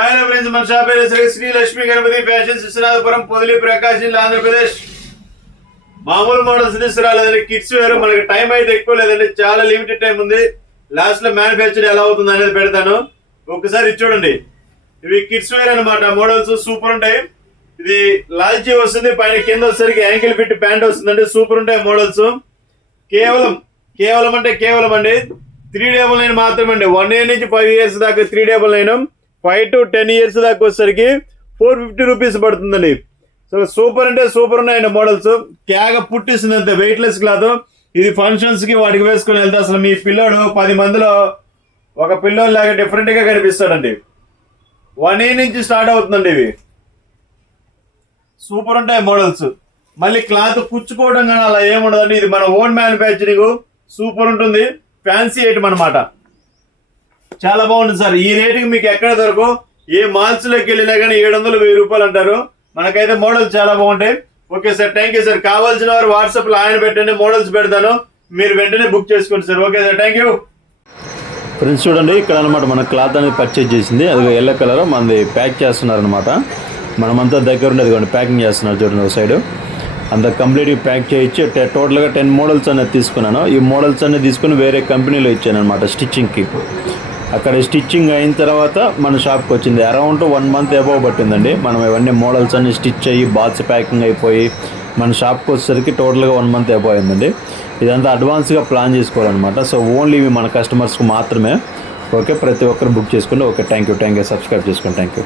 ఆయన ఫ్రెండ్స్ మన shop Shri Lakshmi Ganapati fashion Viswanathapuram Podili ప్రకాశం ఆంధ్రప్రదేశ్. మామూలు మోడల్స్ తీసుకురాలేదండి, కిడ్స్ వేరు. మనకి టైం అయితే ఎక్కువ లేదండి, చాలా లిమిటెడ్ టైం ఉంది. లాస్ట్ లో మ్యానుఫ్యాక్చర్ ఎలా అవుతుంది అనేది పెడతాను, ఒకసారి చూడండి. ఇవి కిడ్స్ వేర్ అనమాట, మోడల్స్ సూపర్ ఉంటాయి. ఇది లాల్చీ వస్తుంది, పైన కింద వచ్చేసరికి యాంకిల్ ఫిట్ ప్యాంట్ వస్తుందండి. సూపర్ ఉంటాయి మోడల్స్. కేవలం అండి 399 మాత్రమే. 1 year నుంచి 5 years దాకా 399, 5 to 10 years దాకా వచ్చేసరికి 450 రూపీస్ పడుతుందండి. సో సూపర్ అంటే సూపర్ ఉన్నాయండి మోడల్స్. క్యాగా పుట్టిస్తుంది అంతే, వెయిట్లెస్ క్లాత్. ఇది ఫంక్షన్స్ కి వాటికి వేసుకుని వెళ్తే అసలు మీ పిల్లోడు 10 మందిలో ఒక పిల్లోడు లాగా డిఫరెంట్ గా కనిపిస్తాడండి. 1 year నుంచి స్టార్ట్ అవుతుందండి. ఇవి సూపర్ ఉంటాయి మోడల్స్. మళ్ళీ క్లాత్ పుచ్చుకోవడం కానీ అలా ఏముండదండి. ఇది మన ఓన్ మ్యానుఫ్యాక్చరింగ్, సూపర్ ఉంటుంది. ఫ్యాన్సీ ఐటమ్ అనమాట, చాలా బాగుంటుంది సార్. ఈ రేటుకి మీకు ఎక్కడ దొరకవు. ఏ మాల్స్ లోకి వెళ్ళినా కానీ 700-1000 రూపాయలు అంటారు. మనకైతే మోడల్స్ చాలా బాగుంటాయి. Okay sir, thank you sir. కావాల్సిన వారు వాట్సాప్ లో ఆయన పెట్టండి, మోడల్స్ పెడతాను, మీరు వెంటనే బుక్ చేసుకోండి sir. Okay sir, thank you. Friends చూడండి, ఇక్కడ అనమాట మన క్లాత్ అనేది పర్చేజ్ చేసింది. అది ఎల్లో కలర్ మనది ప్యాక్ చేస్తున్నారు అనమాట. మనమంతా దగ్గర ఉండేది ప్యాకింగ్ చేస్తున్నారు చూడండి. ఒక సైడ్ అంత కంప్లీట్గా ప్యాక్ చేయించి టోటల్గా 10 మోడల్స్ అనేది తీసుకున్నాను. ఈ మోడల్స్ అనేది తీసుకుని వేరే కంపెనీలో ఇచ్చాను అనమాట స్టిచ్చింగ్కి. అక్కడ స్టిచ్చింగ్ అయిన తర్వాత మన షాప్కి వచ్చింది. అరౌండ్ 1 month అబౌవ్ పట్టిందండి. మనం ఇవన్నీ మోడల్స్ అన్ని స్టిచ్ అయ్యి బాక్స్ ప్యాకింగ్ అయిపోయి మన షాప్కి వచ్చేసరికి టోటల్గా 1 month అబౌవ్ అయిందండి. ఇదంతా అడ్వాన్స్గా ప్లాన్ చేసుకోవాలన్నమాట. సో ఓన్లీ ఇవి మన కస్టమర్స్కి మాత్రమే. ఓకే, ప్రతి ఒక్కరు బుక్ చేసుకోండి. Okay, thank you. సబ్స్క్రైబ్ చేసుకోండి. Thank you.